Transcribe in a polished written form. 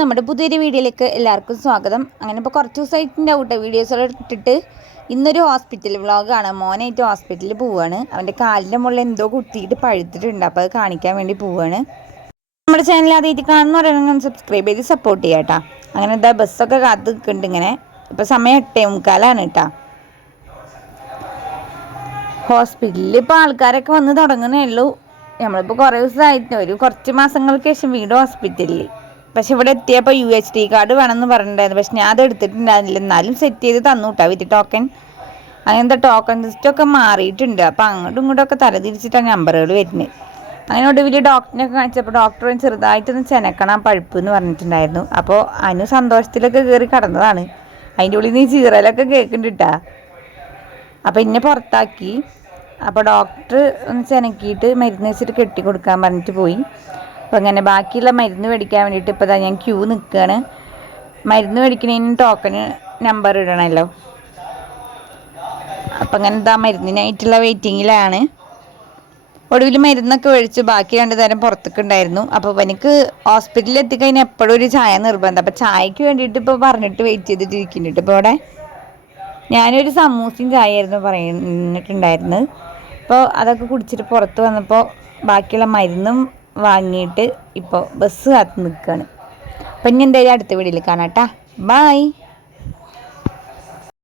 നമ്മുടെ പുതിയൊരു വീഡിയോയിലേക്ക് എല്ലാവർക്കും സ്വാഗതം. അങ്ങനെ ഇപ്പോൾ കുറച്ച് ദിവസമായിട്ടുണ്ട് ഔട്ട് വീഡിയോസൊക്കെ ഇട്ടിട്ട് ഇന്നൊരു ഹോസ്പിറ്റൽ വ്ളോഗാണ്. മോനായിട്ട് ഹോസ്പിറ്റലിൽ പോവുകയാണ്. അവൻ്റെ കാലിൻ്റെ മുകളിൽ എന്തോ കുത്തിയിട്ട് പഴുത്തിട്ടുണ്ട്. അപ്പോൾ അത് കാണിക്കാൻ വേണ്ടി പോവുകയാണ്. നമ്മുടെ ചാനൽ ആദ്യമായിട്ട് കാണുന്നവരാണെങ്കിൽ സബ്സ്ക്രൈബ് ചെയ്ത് സപ്പോർട്ട് ചെയ്യാം കേട്ടോ. അങ്ങനെ എന്താ ബസ്സൊക്കെ കാത്ത് നിൽക്കുന്നുണ്ട്. ഇങ്ങനെ ഇപ്പോൾ സമയം 8:45 കേട്ടോ. ഹോസ്പിറ്റലിൽ ഇപ്പോൾ ആൾക്കാരൊക്കെ വന്ന് തുടങ്ങുന്നേ ഉള്ളൂ. നമ്മളിപ്പോൾ കുറേ ദിവസമായിട്ട് കുറച്ച് മാസങ്ങൾക്ക് ശേഷം വീണ്ടും ഹോസ്പിറ്റലിൽ. പക്ഷെ ഇവിടെ എത്തിയപ്പോൾ UHD കാർഡ് വേണമെന്ന് പറഞ്ഞിട്ടുണ്ടായിരുന്നു. പക്ഷെ ഞാൻ അത് എടുത്തിട്ടുണ്ടായിരുന്നില്ല. എന്നാലും സെറ്റ് ചെയ്ത് തന്നു കേട്ടോ വിത്ത് ടോക്കൺ. അങ്ങനത്തെ ടോക്കൺ ലിസ്റ്റൊക്കെ മാറിയിട്ടുണ്ട്. അപ്പോൾ അങ്ങോട്ടും ഇങ്ങോട്ടൊക്കെ തലതിരിച്ചിട്ടാണ് നമ്പറുകൾ വരുന്നത്. അങ്ങനെ ഒടുവിൽ ഡോക്ടറിനൊക്കെ കാണിച്ചപ്പോൾ ഡോക്ടർ ചെറുതായിട്ടൊന്ന് ചെനക്കണം പഴുപ്പ് എന്ന് പറഞ്ഞിട്ടുണ്ടായിരുന്നു. അപ്പോൾ അതിന് സന്തോഷത്തിലൊക്കെ കയറി കടന്നതാണ്. അതിൻ്റെ ഉള്ളിൽ നിന്ന് ചീറലൊക്കെ കേൾക്കുന്നുണ്ട് കേട്ടോ. അപ്പോൾ എന്നെ പുറത്താക്കി. അപ്പോൾ ഡോക്ടർ ഒന്ന് ചെനക്കിയിട്ട് മരുന്ന് വെച്ചിട്ട് കെട്ടി കൊടുക്കാൻ പറഞ്ഞിട്ട് പോയി. അപ്പോൾ അങ്ങനെ ബാക്കിയുള്ള മരുന്ന് മേടിക്കാൻ വേണ്ടിയിട്ട് ഇപ്പോൾ ഞാൻ ക്യൂ നിൽക്കുകയാണ്. മരുന്ന് മേടിക്കുന്നതിന് ടോക്കണ് നമ്പർ ഇടണമല്ലോ. അപ്പം അങ്ങനെ മരുന്നിനായിട്ടുള്ള വെയിറ്റിങ്ങിലാണ്. ഒടുവിൽ മരുന്നൊക്കെ മേടിച്ചു. ബാക്കി 2 തരം പുറത്തൊക്കെ ഉണ്ടായിരുന്നു. അപ്പോൾ എനിക്ക് ഹോസ്പിറ്റലിൽ എത്തിക്കഴിഞ്ഞാൽ എപ്പോഴും ഒരു ചായ നിർബന്ധം. അപ്പോൾ ചായക്ക് വേണ്ടിയിട്ട് ഇപ്പോൾ പറഞ്ഞിട്ട് വെയിറ്റ് ചെയ്തിട്ടിരിക്കുന്നുണ്ട്. ഇപ്പോൾ ഇവിടെ ഞാനൊരു സമൂസയും ചായയായിരുന്നു പറഞ്ഞിട്ടുണ്ടായിരുന്നത്. അപ്പോൾ അതൊക്കെ കുടിച്ചിട്ട് പുറത്ത് വന്നപ്പോൾ ബാക്കിയുള്ള മരുന്നും വാങ്ങിയിട്ട് ഇപ്പോൾ ബസ് കാത്ത് നിൽക്കുകയാണ്. അപ്പം ഇനി എന്തായാലും അടുത്ത വീഡിയോയിൽ കാണാം കേട്ടോ. ബൈ.